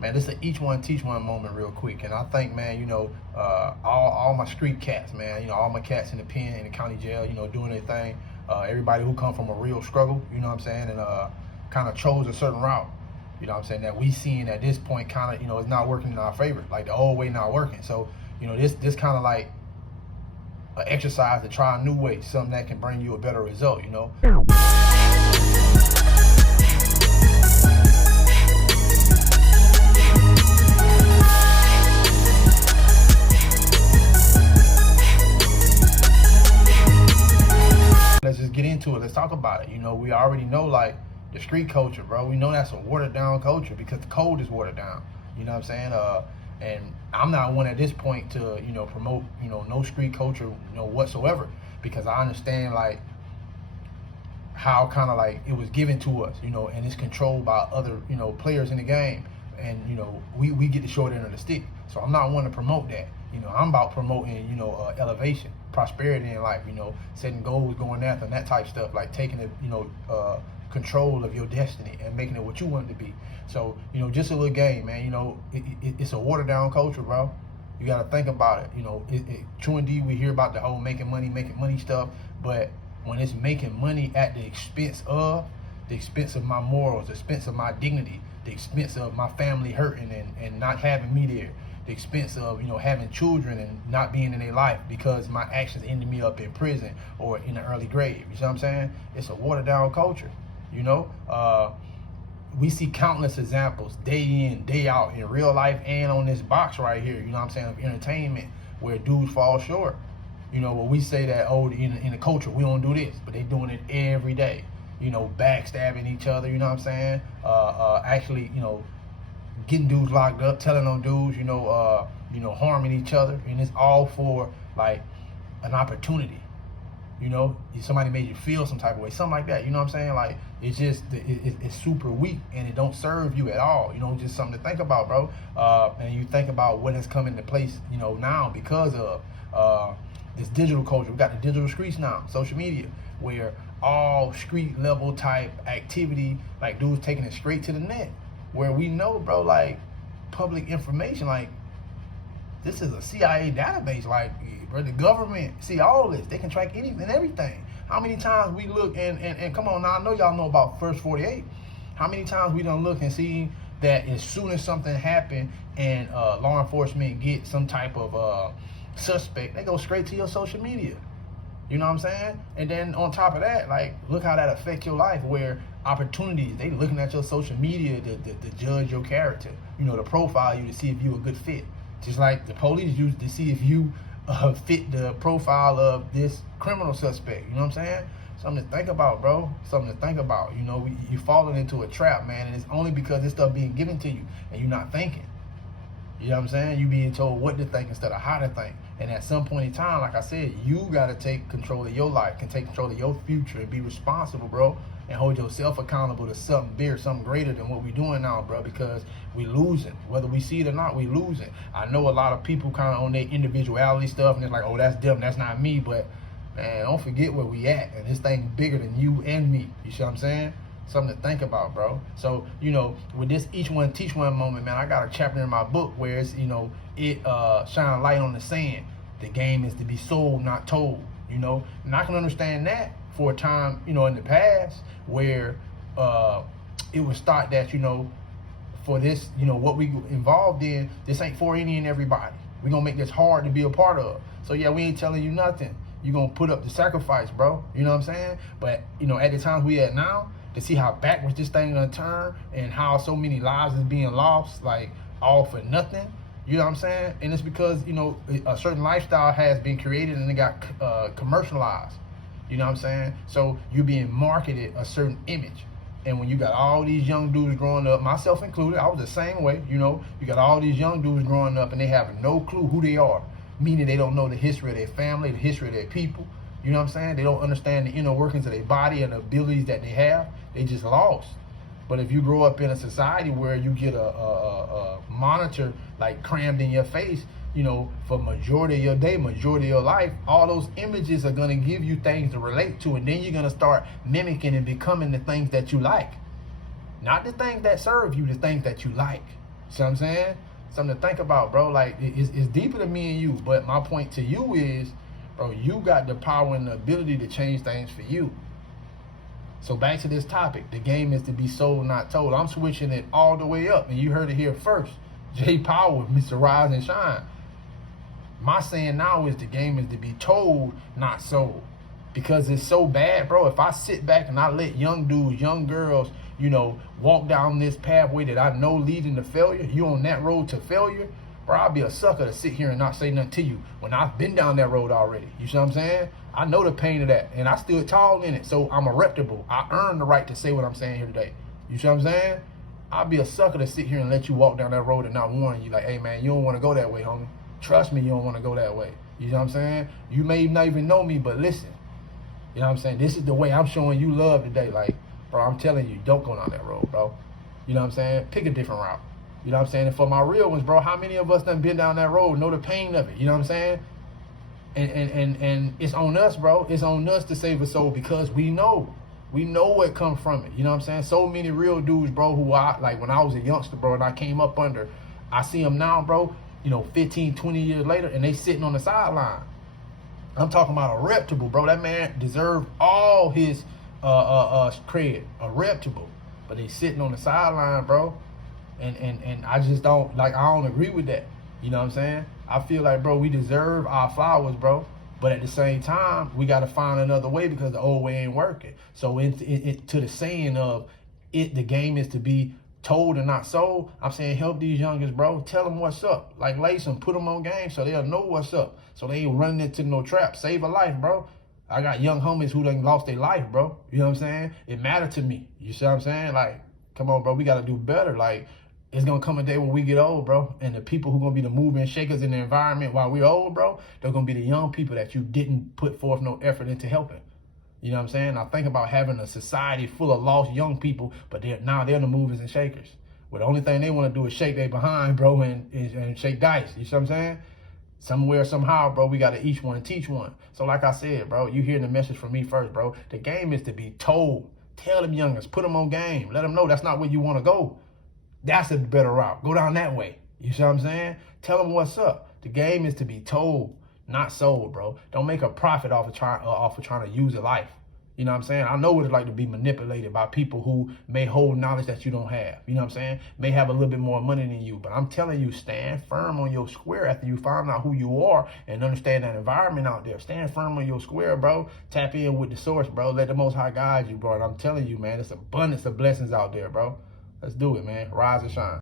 Man, this is an each one teach one moment real quick. And I think, man, all my street cats, man, all my cats in the pen, in the county jail, doing their thing. Everybody who come from a real struggle, you know what I'm saying, and kind of chose a certain route, you know what I'm saying, that we seeing at this point kind of, is not working in our favor. Like the old way not working. So, this kind of like an exercise to try a new way, something that can bring you a better result, Let's just get into it. Let's talk about it. We already know, like, the street culture, bro. We know that's a watered down culture because the code is watered down. You know what I'm saying? And I'm not one at this point to, promote, no street culture, whatsoever, because I understand, like, how kind of like it was given to us, and it's controlled by other, players in the game. And, we get the short end of the stick. So I'm not one to promote that. I'm about promoting, elevation, prosperity in life, setting goals, going after, and that type of stuff, like taking the, control of your destiny and making it what you want it to be. So, just a little game, man. It's a watered down culture, bro. You got to think about it. True indeed, we hear about the whole making money stuff, but when it's making money at the expense of my morals, the expense of my dignity, the expense of my family hurting and not having me there, the expense of having children and not being in their life because my actions ended me up in prison or in an early grave. You see what I'm saying? It's a watered down culture. We see countless examples day in, day out in real life and on this box right here, of entertainment, where dudes fall short. Where we say that, in the culture, we don't do this, but they doing it every day. Backstabbing each other, actually, getting dudes locked up, telling on dudes, harming each other. And it's all for, like, an opportunity. Somebody made you feel some type of way, something like that. You know what I'm saying? Like, it's just, it's super weak and it don't serve you at all. Just something to think about, bro. And you think about what has come into place, now because of this digital culture. We got the digital streets now, social media, where all street level type activity, like dudes taking it straight to the net, where we know, bro, like, public information, like, this is a CIA database, like, bro, the government see all this. They can track anything and everything. How many times we look and come on now, I know y'all know about First 48. How many times we done look and see that as soon as something happen and law enforcement get some type of suspect, they go straight to your social media. You know what I'm saying? And then on top of that, like, look how that affects your life, where opportunities, they looking at your social media to judge your character, to profile you, to see if you a good fit. Just like the police use to see if you fit the profile of this criminal suspect. You know what I'm saying? Something to think about, bro. Something to think about. You falling into a trap, man, and it's only because this stuff being given to you and you're not thinking. You know what I'm saying? You being told what to think instead of how to think. And at some point in time, like I said, you got to take control of your life, can take control of your future and be responsible, bro, and hold yourself accountable to something bigger, something greater than what we doing now, bro, because we losing. Whether we see it or not, we losing. I know a lot of people kind of on their individuality stuff, and it's like, oh, that's them, that's not me. But, man, don't forget where we at. And this thing bigger than you and me. You see what I'm saying? Something to think about, bro. So, with this each one teach one moment, man, I got a chapter in my book where it's, it shine a light on the sand. The game is to be sold, not told, And I can understand that for a time, in the past where it was thought that, for this, what we involved in, this ain't for any and everybody. We're going to make this hard to be a part of. So, yeah, we ain't telling you nothing. You're going to put up the sacrifice, bro. You know what I'm saying? But, at the times we at now, to see how backwards this thing gonna turn and how so many lives is being lost, like, all for nothing. You know what I'm saying? And it's because, a certain lifestyle has been created and it got commercialized. You know what I'm saying? So you're being marketed a certain image. And when you got all these young dudes growing up, myself included, I was the same way, you got all these young dudes growing up and they have no clue who they are, meaning they don't know the history of their family, the history of their people. You know what I'm saying? They don't understand the inner workings of their body and the abilities that they have. They just lost. But if you grow up in a society where you get a monitor like crammed in your face, for majority of your day, majority of your life, all those images are going to give you things to relate to, and then you're going to start mimicking and becoming the things that you like. Not the things that serve you, the things that you like. See what I'm saying? Something to think about, bro. Like, it's deeper than me and you. But my point to you is, bro, you got the power and the ability to change things for you. So back to this topic. The game is to be sold, not told. I'm switching it all the way up. And you heard it here first. JPower, Mr. Rise and Shine. My saying now is the game is to be told, not sold. Because it's so bad, bro. If I sit back and I let young dudes, young girls, you know, walk down this pathway that I know leading to failure, you on that road to failure, bro, I'll be a sucker to sit here and not say nothing to you when I've been down that road already. You see what I'm saying? I know the pain of that, and I stood tall in it, so I'm reputable. I earned the right to say what I'm saying here today. You see what I'm saying? I'll be a sucker to sit here and let you walk down that road and not warn you, like, hey, man, you don't want to go that way, homie. Trust me, you don't want to go that way. You know what I'm saying? You may not even know me, but listen. You know what I'm saying? This is the way I'm showing you love today. Like, bro, I'm telling you, don't go down that road, bro. You know what I'm saying? Pick a different route. You know what I'm saying? And for my real ones, bro, how many of us done been down that road, know the pain of it? You know what I'm saying? And it's on us, bro. It's on us to save a soul because we know what comes from it. You know what I'm saying? So many real dudes, bro, who like when I was a youngster, bro, and I came up under, I see them now, bro, you know, 15, 20 years later, and they sitting on the sideline. I'm talking about a reputable, bro. That man deserved all his credit, a reputable, but they sitting on the sideline, bro. And I just don't, like, I don't agree with that. You know what I'm saying? I feel like, bro, we deserve our flowers, bro. But at the same time, we got to find another way because the old way ain't working. So to the saying of the game is to be told and not sold, I'm saying help these youngers, bro. Tell them what's up. Like lace them, put them on game so they'll know what's up. So they ain't running into no trap. Save a life, bro. I got young homies who done lost their life, bro. You know what I'm saying? It mattered to me. You see what I'm saying? Like, come on, bro. We got to do better. Like, it's going to come a day when we get old, bro. And the people who going to be the moving shakers in the environment while we're old, bro, they're going to be the young people that you didn't put forth no effort into helping. You know what I'm saying? I think about having a society full of lost young people, but they're the movers and shakers. Well, the only thing they want to do is shake their behind, bro, and shake dice. You see what I'm saying? Somewhere, somehow, bro, we got to each one and teach one. So like I said, bro, you hearing the message from me first, bro. The game is to be told. Tell them youngers, put them on game. Let them know that's not where you want to go. That's a better route. Go down that way. You see what I'm saying? Tell them what's up. The game is to be told, not sold, bro. Don't make a profit off of trying to use a life. You know what I'm saying? I know what it's like to be manipulated by people who may hold knowledge that you don't have. You know what I'm saying? May have a little bit more money than you. But I'm telling you, stand firm on your square after you find out who you are and understand that environment out there. Stand firm on your square, bro. Tap in with the source, bro. Let the Most High guide you, bro. And I'm telling you, man, there's abundance of blessings out there, bro. Let's do it, man. Rise and shine.